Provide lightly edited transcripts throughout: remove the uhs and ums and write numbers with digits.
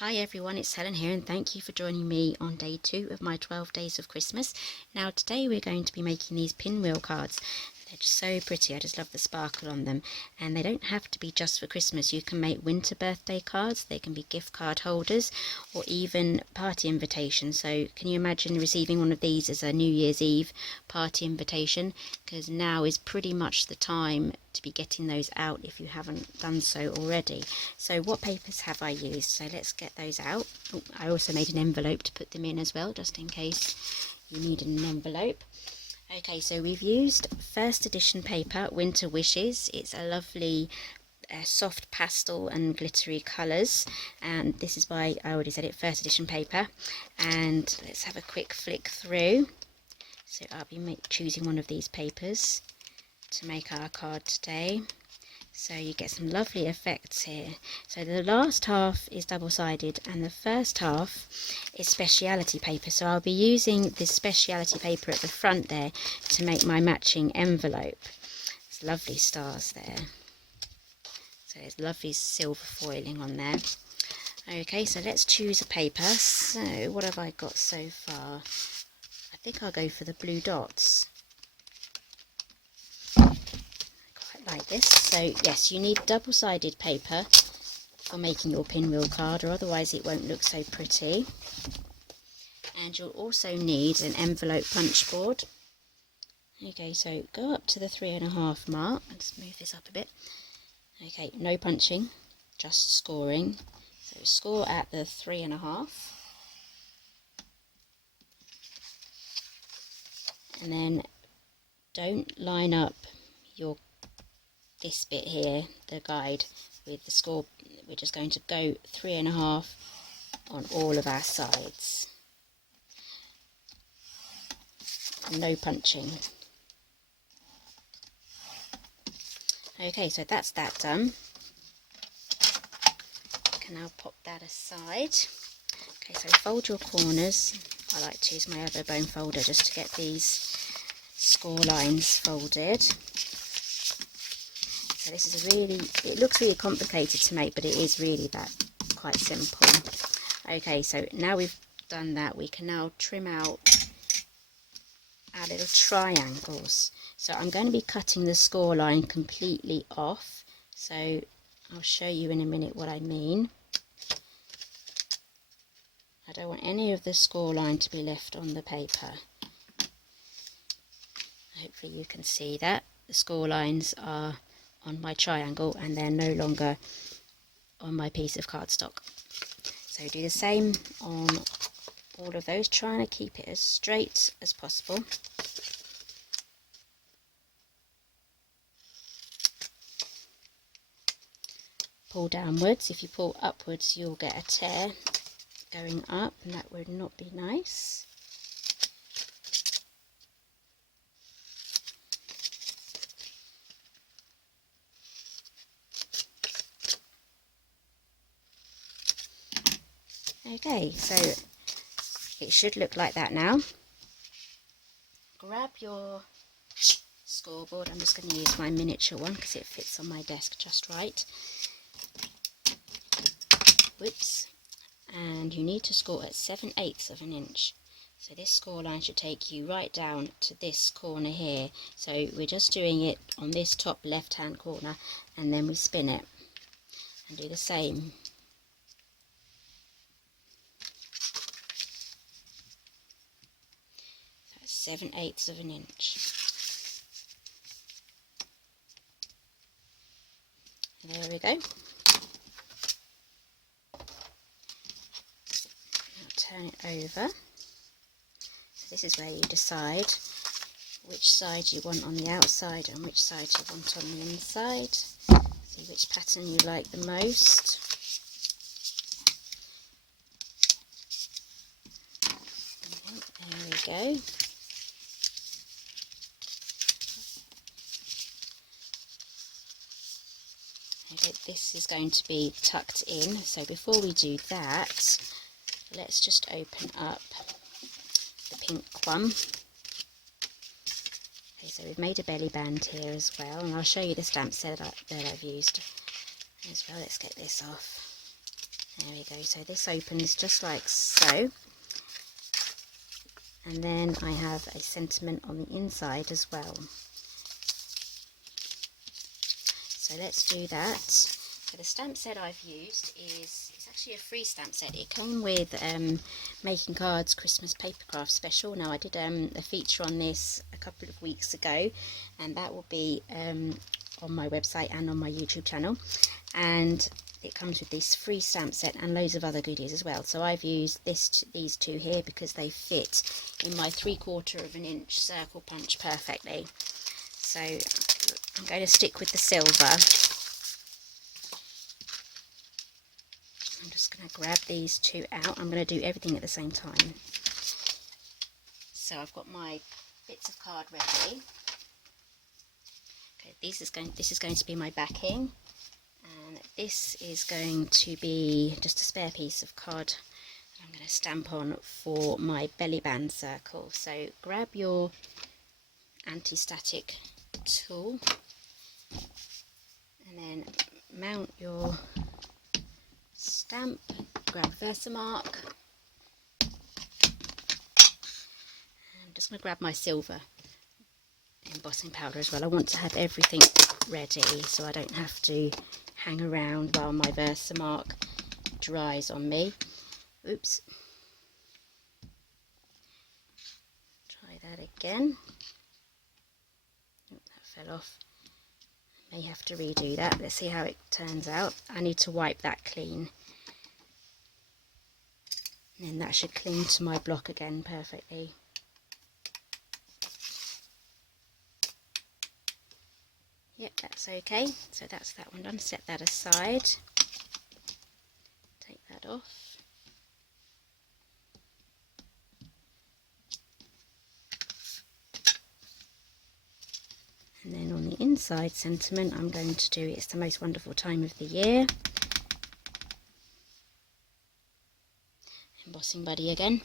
Hi everyone, it's Helen here and thank you for joining me on day 2 of my 12 days of Christmas. Now today we're going to be making these pinwheel cards. They're just so pretty, I just love the sparkle on them. And they don't have to be just for Christmas, you can make winter birthday cards, they can be gift card holders or even party invitations. So can you imagine receiving one of these as a New Year's Eve party invitation? Because now is pretty much the time to be getting those out if you haven't done so already. So what papers have I used? So let's get those out. Oh, I also made an envelope to put them in as well, just in case you need an envelope. Okay, so we've used first edition paper, Winter Wishes. It's a lovely soft pastel and glittery colours, and this is by, I already said it, first edition paper. And let's have a quick flick through. So I'll be choosing one of these papers to make our card today. So you get some lovely effects here. So the last half is double-sided and the first half is speciality paper. So I'll be using this speciality paper at the front there to make my matching envelope. There's lovely stars there. So there's lovely silver foiling on there. Okay, so let's choose a paper. So what have I got so far? I think I'll go for the blue dots. Like this. So yes, you need double-sided paper for making your pinwheel card, or otherwise it won't look so pretty. And you'll also need an envelope punch board. Okay, so go up to the 3.5 mark. Let's move this up a bit. Okay, no punching, just scoring. So score at the 3.5, and then don't line up this bit here, the guide, with the score. We're just going to go 3.5 on all of our sides. No punching. Okay, so that's that done. I can now pop that aside. Okay, so fold your corners. I like to use my other bone folder just to get these score lines folded. So this is it looks really complicated to make, but it is really quite simple. Okay, so now we've done that, we can now trim out our little triangles. So I'm going to be cutting the score line completely off. So I'll show you in a minute what I mean. I don't want any of the score line to be left on the paper. Hopefully you can see that. The score lines are on my triangle and they're no longer on my piece of cardstock. So do the same on all of those, trying to keep it as straight as possible. Pull downwards. If you pull upwards you'll get a tear going up and that would not be nice. Okay, so it should look like that now. Grab your scoreboard. I'm just going to use my miniature one because it fits on my desk just right. Whoops. And you need to score at 7/8 of an inch. So this score line should take you right down to this corner here. So we're just doing it on this top left hand corner and then we spin it and do the same. So 7/8 of an inch. There we go. Now turn it over. So this is where you decide which side you want on the outside and which side you want on the inside. See which pattern you like the most. There we go. Okay, this is going to be tucked in, so before we do that, let's just open up the pink one. Okay, so we've made a belly band here as well, and I'll show you the stamp set that I've used as well. Let's get this off. There we go, so this opens just like so, and then I have a sentiment on the inside as well. So let's do that. So the stamp set I've used it's actually a free stamp set. It came with Making Cards Christmas Papercraft Special. Now I did a feature on this a couple of weeks ago, and that will be on my website and on my YouTube channel. And it comes with this free stamp set and loads of other goodies as well. So I've used these two here because they fit in my 3/4 inch circle punch perfectly. So I'm going to stick with the silver. I'm just going to grab these two out. I'm going to do everything at the same time. So I've got my bits of card ready. Okay, this is going to be my backing, and this is going to be just a spare piece of card that I'm going to stamp on for my belly band circle. So grab your anti-static tool and then mount your stamp. Grab Versamark. I'm just going to grab my silver embossing powder as well. I want to have everything ready so I don't have to hang around while my Versamark dries on me. Oops. Try that again. Oh, that fell off. May have to redo that. Let's see how it turns out. I need to wipe that clean, and then that should cling to my block again perfectly. Yep, that's okay. So that's that one done. Set that aside. Take that off. And then on the inside sentiment, I'm going to do It's the Most Wonderful Time of the Year. Embossing buddy again.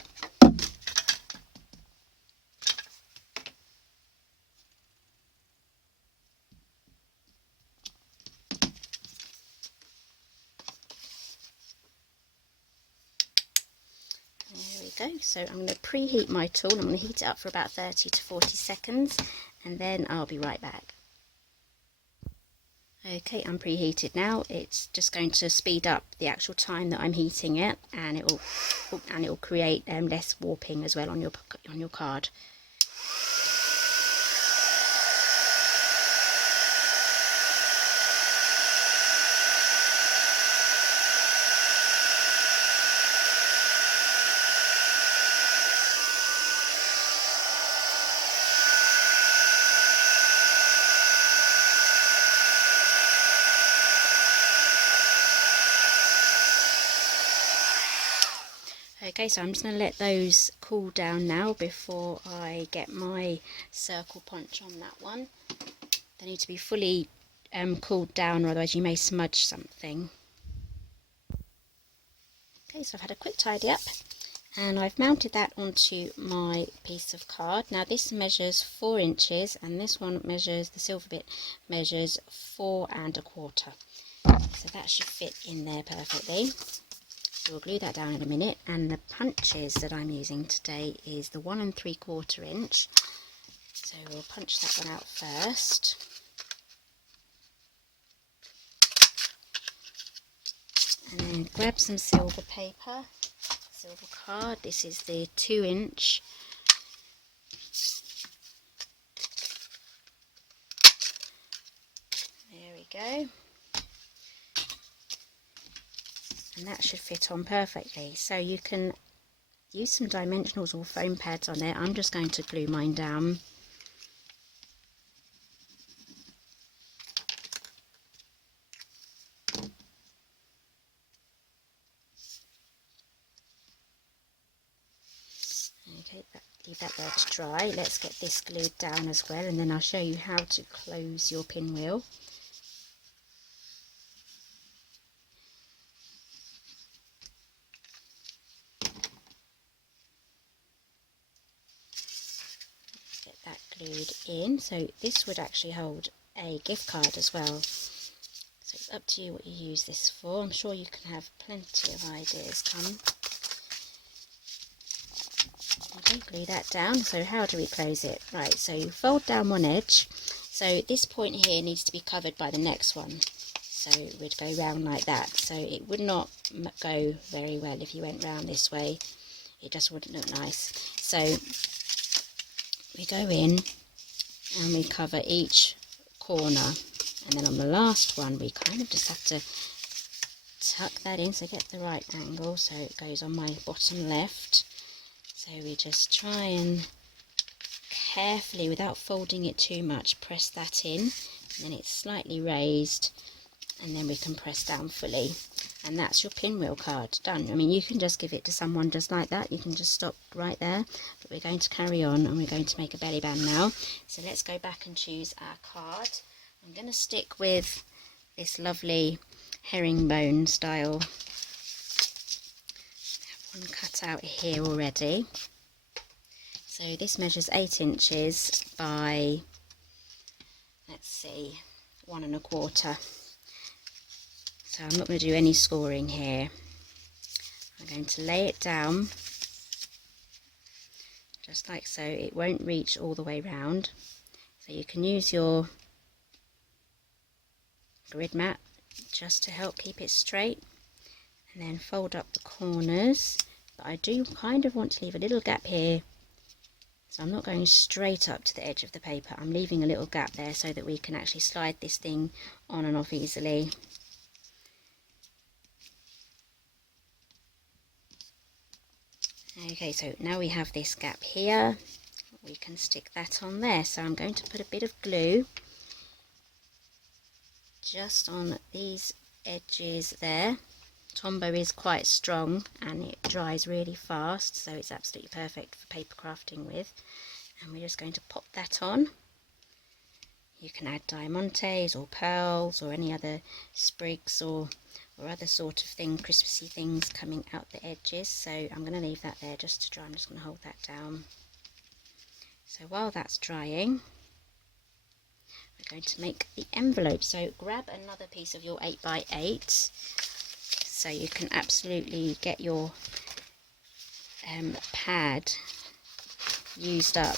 There we go. So I'm going to preheat my tool. I'm going to heat it up for about 30 to 40 seconds, and then I'll be right back. Okay, I'm preheated now. It's just going to speed up the actual time that I'm heating it, and it will create less warping as well on your card. Okay, so I'm just going to let those cool down now before I get my circle punch on that one. They need to be fully cooled down, or otherwise you may smudge something. Okay, so I've had a quick tidy up, and I've mounted that onto my piece of card. Now this measures 4 inches, and this one measures, the silver bit measures 4 1/4. So that should fit in there perfectly. So we'll glue that down in a minute, and the punches that I'm using today is the 1 3/4 inch. So we'll punch that one out first. And then grab some silver paper, silver card. This is the 2 inch. There we go. And that should fit on perfectly. So you can use some dimensionals or foam pads on there. I'm just going to glue mine down. Okay, leave that there to dry. Let's get this glued down as well, and then I'll show you how to close your pinwheel. That glued in. So this would actually hold a gift card as well. So it's up to you what you use this for. I'm sure you can have plenty of ideas come. Okay, glue that down. So how do we close it? Right, so you fold down one edge. So this point here needs to be covered by the next one. So we'd go round like that. So it would not go very well if you went round this way. It just wouldn't look nice. So we go in and we cover each corner. And then on the last one, we kind of just have to tuck that in, so get the right angle, so it goes on my bottom left. So we just try and carefully, without folding it too much, press that in, and then it's slightly raised, and then we can press down fully. And that's your pinwheel card done. I mean, you can just give it to someone just like that. You can just stop right there. But we're going to carry on, and we're going to make a belly band now. So let's go back and choose our card. I'm going to stick with this lovely herringbone style. I have one cut out here already. So this measures 8 inches by, let's see, 1 1/4. So I'm not going to do any scoring here. I'm going to lay it down just like so. It won't reach all the way round. So you can use your grid mat just to help keep it straight, and then fold up the corners. But I do kind of want to leave a little gap here, so I'm not going straight up to the edge of the paper. I'm leaving a little gap there so that we can actually slide this thing on and off easily. Okay, so now we have this gap here, we can stick that on there. So I'm going to put a bit of glue just on these edges there. Tombow is quite strong and it dries really fast, so it's absolutely perfect for paper crafting with. And we're just going to pop that on. You can add diamantes or pearls or any other sprigs or other sort of thing, Christmassy things coming out the edges. So I'm going to leave that there just to dry. I'm just going to hold that down. So while that's drying, we're going to make the envelope. So grab another piece of your 8x8 so you can absolutely get your pad used up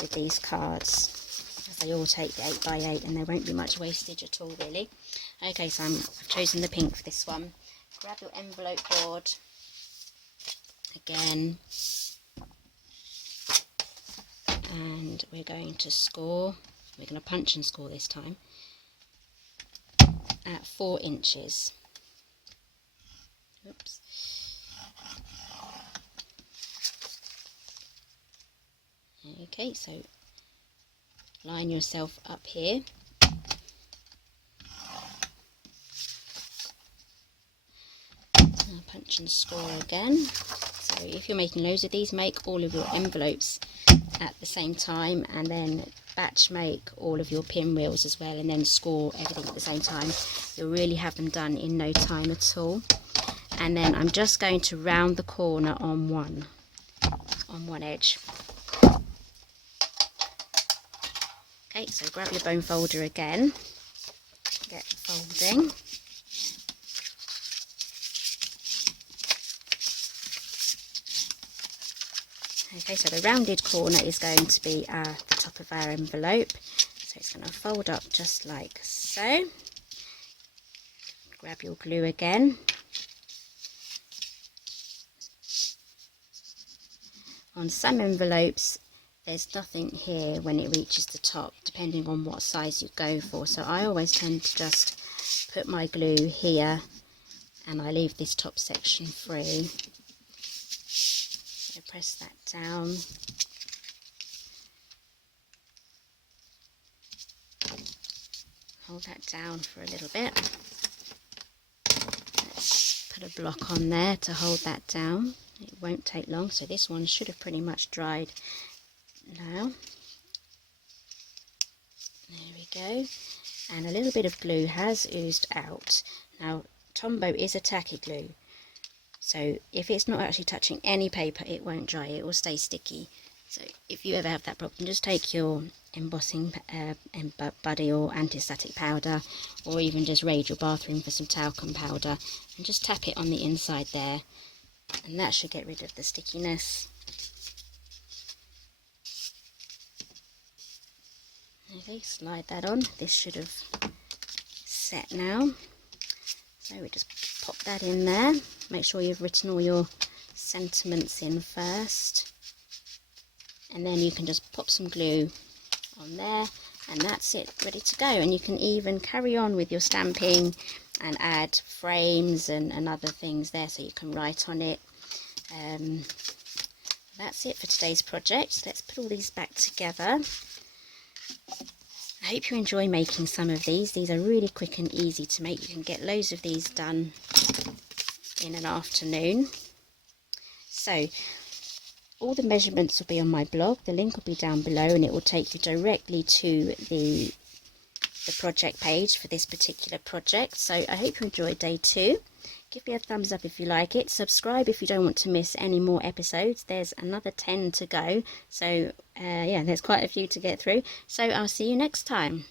with these cards, as they all take the 8x8 and there won't be much wastage at all really. Okay, so I've chosen the pink for this one. Grab your envelope board again, and we're going to score. We're going to punch and score this time at 4 inches. Oops. Okay, so line yourself up here. Now punch and score again. So if you're making loads of these, make all of your envelopes at the same time, and then batch make all of your pinwheels as well, and then score everything at the same time. You'll really have them done in no time at all. And then I'm just going to round the corner on one edge. Okay, so grab your bone folder again, get folding. Okay, so the rounded corner is going to be the top of our envelope. So it's going to fold up just like so. Grab your glue again. On some envelopes, there's nothing here when it reaches the top, depending on what size you go for. So I always tend to just put my glue here, and I leave this top section free. So press that down. Hold that down for a little bit. Let's put a block on there to hold that down. It won't take long, so this one should have pretty much dried now. There we go. And a little bit of glue has oozed out. Now, Tombow is a tacky glue, so if it's not actually touching any paper, it won't dry, it will stay sticky. So if you ever have that problem, just take your embossing buddy or anti-static powder, or even just raid your bathroom for some talcum powder, and just tap it on the inside there, and that should get rid of the stickiness. Okay, slide that on. This should have set now. So we just pop that in there. Make sure you've written all your sentiments in first. And then you can just pop some glue on there, and that's it, ready to go. And you can even carry on with your stamping and add frames and other things there, so you can write on it. That's it for today's project. Let's put all these back together. I hope you enjoy making some of these. These are really quick and easy to make. You can get loads of these done in an afternoon. So all the measurements will be on my blog. The link will be down below, and it will take you directly to the project page for this particular project. So I hope you enjoyed day 2. Give me a thumbs up if you like it. Subscribe if you don't want to miss any more episodes. There's another 10 to go. So yeah, there's quite a few to get through. So I'll see you next time.